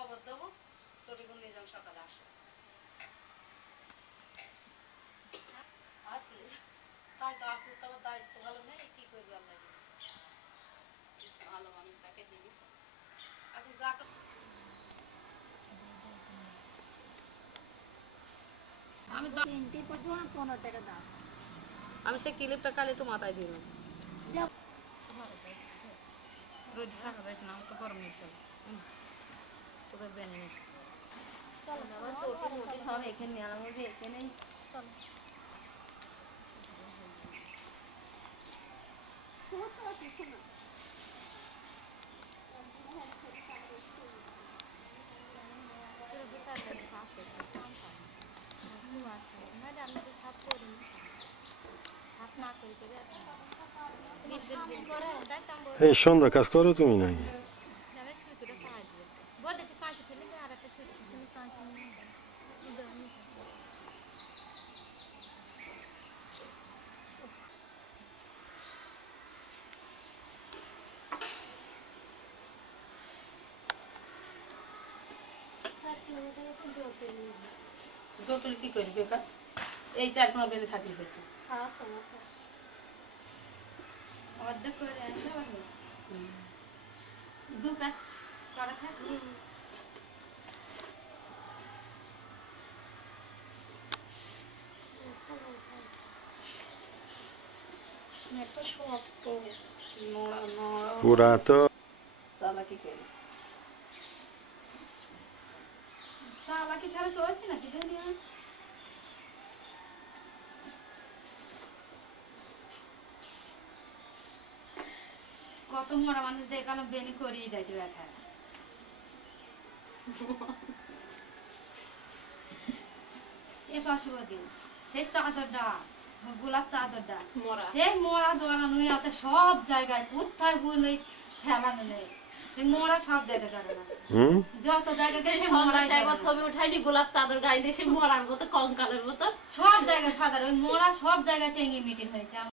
খবর দেবো চটিগুলো নিয়ে যাও সকালে আসো আসি তাই তো আসলে তো আমার দায়িত্ব ভালো নেই কি করবি আল্লাহ ভালো মানুষ তাকে দিবি এখন যা আমি 15 টাকা দাম আমি সেই ক্লিপটা কাল একটু মাথায় দিলাম রোদ থাকা যাচ্ছে না আমাকে গরম নিতে হবে তোদের বেনে নে সব এখানে নিয়ে আমাদের এখানেই চলো এই সন্ধ্যা কাজ করো তুমি নাকি? যতুল কি করবি বেকার এই 4 বেলে থাকলি বেকার অর্ধেক করে আনতে পারবো দু কাজ করা থাকবে একটা শক্ত নোড়া নোড়া পুরা তো চালাকি করিস চালাকি ছাড়া চলছে না কি জানি কত মরা মানুষ দেখানো বেনি করিয়ে যাচ্ছে ব্যথা এ পাশুবতী সেই চাদরটা গোলাপ চাদরটা সেই মরা দোয়ানো আছে সব জায়গায় কোথায় বলে ফেলানো নেই সেই মরা সব জায়গায় জায়গা যত জায়গায় ছবি উঠাইনি গোলাপ চাদর গায়ে দিয়ে সেই মরার মতো কঙ্কালের মতো সব জায়গায় ফাদার ওই মরা সব জায়গায় টেঙ্গি মিটিং হয়েছে